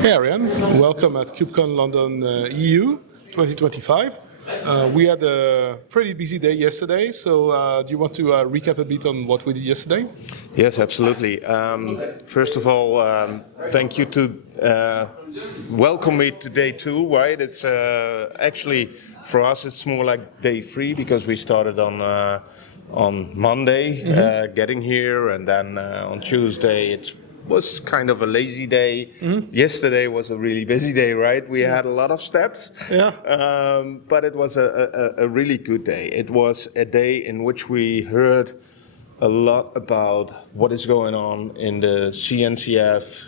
Hey Arjan, welcome at KubeCon London EU 2025. We had a pretty busy day yesterday, so do you want to recap a bit on what we did yesterday? Yes, absolutely. First of all, thank you to welcome me to day two, right? It's actually, for us, it's more like day three because we started on Monday, getting here, and then on Tuesday it was kind of a lazy day. Yesterday was a really busy day, right? We had a lot of steps, but it was a really good day. It was a day in which we heard a lot about what is going on in the CNCF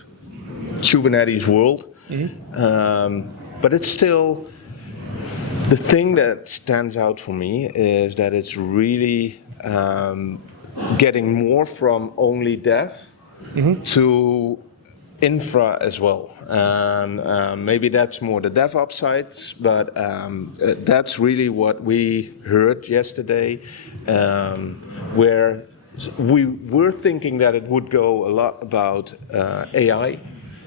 Kubernetes world. But it's still, the thing that stands out for me is that it's really getting more from only dev to infra as well. And maybe that's more the DevOps side, but that's really what we heard yesterday, where we were thinking that it would go a lot about AI.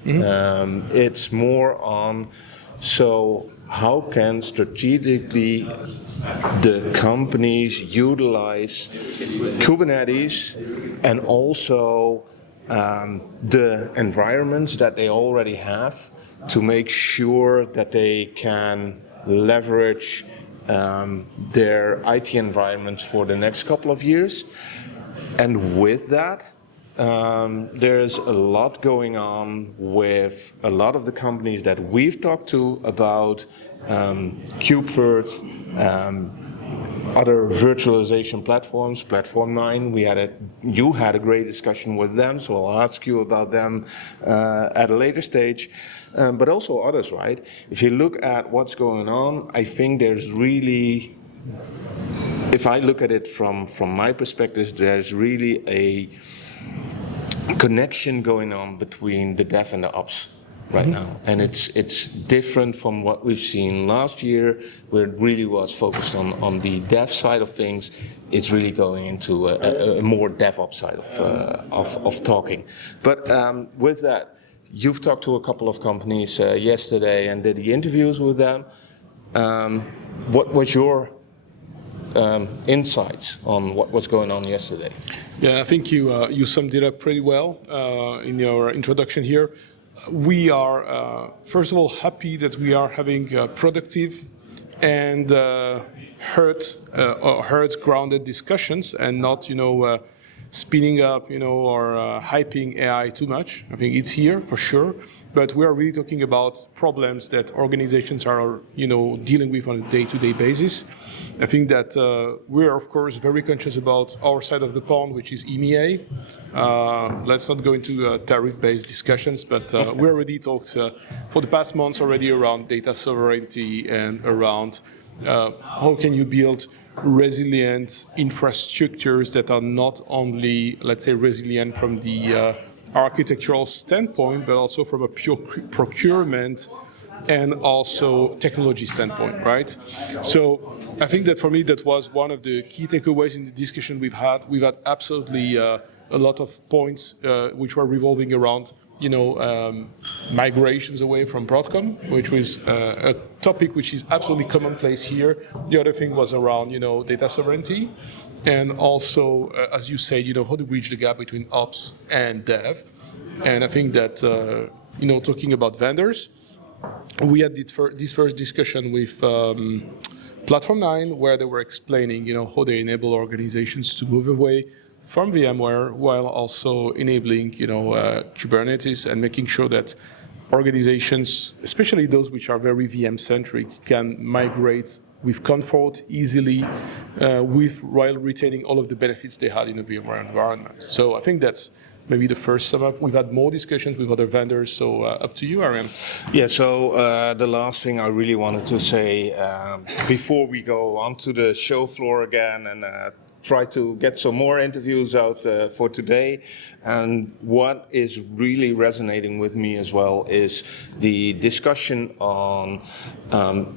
It's more on, so how can strategically the companies utilize Kubernetes and also the environments that they already have to make sure that they can leverage their IT environments for the next couple of years. And with that, there's a lot going on with a lot of the companies that we've talked to about KubeVirt, other virtualization platforms, Platform 9. You had a great discussion with them, so I'll ask you about them at a later stage. But also others, right? If you look at what's going on, I think there's really, if I look at it from my perspective, there's really a connection going on between the dev and the ops right now. And it's different from what we've seen last year, where it really was focused on the dev side of things. It's really going into a more DevOps side of talking. But with that, you've talked to a couple of companies yesterday and did the interviews with them. What was your insights on what was going on yesterday? Yeah, I think you summed it up pretty well in your introduction here. We are, first of all, happy that we are having productive and grounded discussions and not, spinning up, or hyping AI too much. I think it's here for sure, but we are really talking about problems that organizations are, dealing with on a day-to-day basis. I think that we are, of course, very conscious about our side of the pond, which is EMEA. Let's not go into tariff-based discussions, but we already talked for the past months already around data sovereignty and around how can you build resilient infrastructures that are not only, let's say, resilient from the architectural standpoint, but also from a pure procurement and also technology standpoint, right? So I think that for me, that was one of the key takeaways in the discussion we've had. We've had absolutely a lot of points which were revolving around migrations away from Broadcom, which was a topic which is absolutely commonplace here. The other thing was around, data sovereignty, and also, as you said, how to bridge the gap between ops and dev. And I think that, talking about vendors, we had this first discussion with Platform 9, where they were explaining, how they enable organizations to move away from VMware while also enabling, Kubernetes and making sure that organizations, especially those which are very VM-centric, can migrate with comfort easily, while retaining all of the benefits they had in a VMware environment. So I think that's maybe the first sum up. We've had more discussions with other vendors, so up to you, Arjan. Yeah, so the last thing I really wanted to say before we go onto the show floor again and try to get some more interviews out for today. And what is really resonating with me as well is the discussion on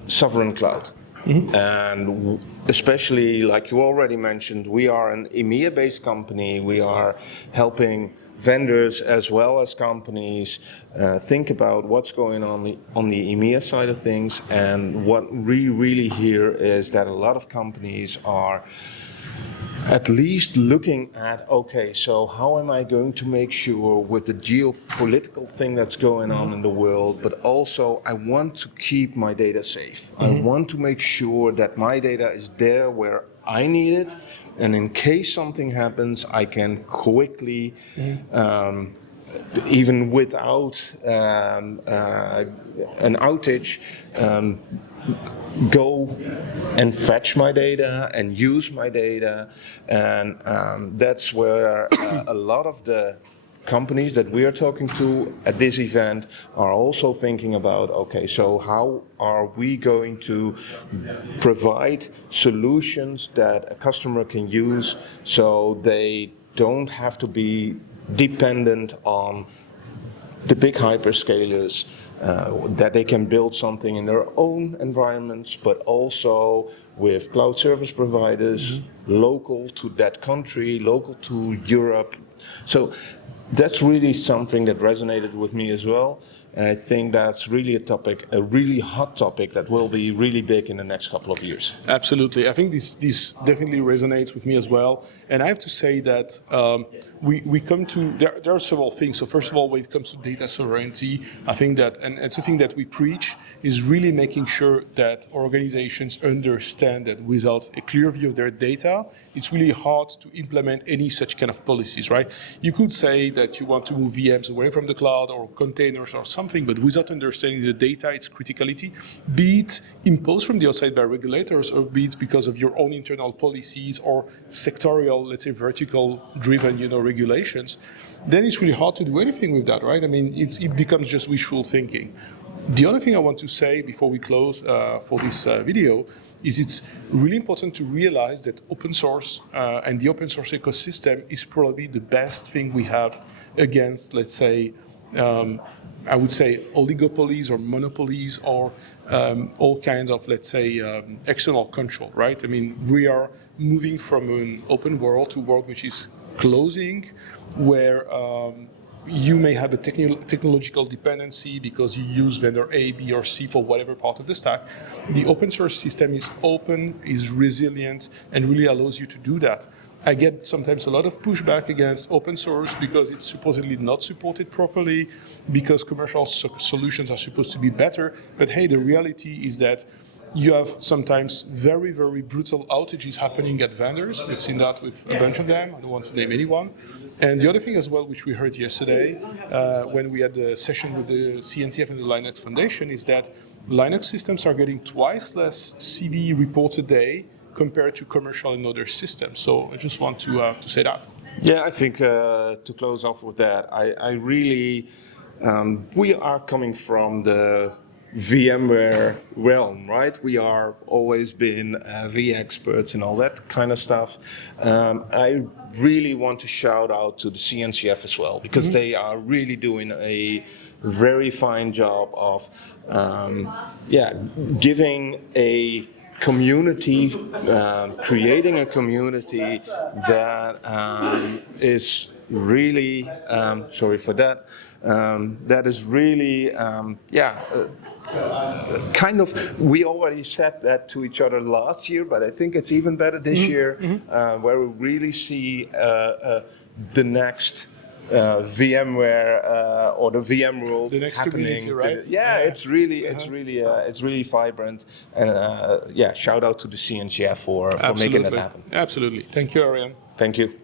sovereign cloud. And especially, like you already mentioned, we are an EMEA-based company. We are helping vendors as well as companies think about what's going on the EMEA side of things. And what we really hear is that a lot of companies are at least looking at, okay, so how am I going to make sure with the geopolitical thing that's going on in the world, but also I want to keep my data safe. I want to make sure that my data is there where I need it, and in case something happens, I can quickly, even without an outage, go and fetch my data and use my data, and that's where a lot of the companies that we are talking to at this event are also thinking about, okay, so how are we going to provide solutions that a customer can use so they don't have to be dependent on the big hyperscalers, that they can build something in their own environments, but also with cloud service providers local to that country, local to Europe. So that's really something that resonated with me as well. And I think that's really a topic, a really hot topic that will be really big in the next couple of years. Absolutely. I think this definitely resonates with me as well. And I have to say that we come to, there are several things. So first of all, when it comes to data sovereignty, I think that, and it's a thing that we preach, is really making sure that organizations understand that without a clear view of their data, it's really hard to implement any such kind of policies, right? You could say that you want to move VMs away from the cloud or containers or something, but without understanding the data, its criticality, be it imposed from the outside by regulators or be it because of your own internal policies or sectorial, let's say vertical-driven, regulations, then it's really hard to do anything with that, right? I mean, it becomes just wishful thinking. The other thing I want to say before we close for this video is it's really important to realize that open source and the open source ecosystem is probably the best thing we have against, let's say, I would say oligopolies or monopolies or all kinds of, let's say, external control, right? I mean, we are moving from an open world to a world which is closing, where you may have a technological dependency because you use vendor A, B, or C for whatever part of the stack. The open source system is open, is resilient, and really allows you to do that. I get sometimes a lot of pushback against open source because it's supposedly not supported properly, because commercial solutions are supposed to be better. But hey, the reality is that you have sometimes very, very brutal outages happening at vendors. We've seen that with a bunch of them. I don't want to name anyone. And the other thing as well, which we heard yesterday when we had the session with the CNCF and the Linux Foundation, is that Linux systems are getting twice less CV reports a day compared to commercial and other systems. So I just want to say that. Yeah, I think to close off with that, I really, we are coming from the VMware realm, right? We are always been V experts and all that kind of stuff. I really want to shout out to the CNCF as well, because they are really doing a very fine job of, giving a community, creating a community that is really, sorry for that, that is really, kind of, we already said that to each other last year, but I think it's even better this year, where we really see the next VMware or the VM world the next happening. Right? It's really vibrant, and shout out to the CNCF for making it happen. Absolutely. Thank you, Arjan. Thank you.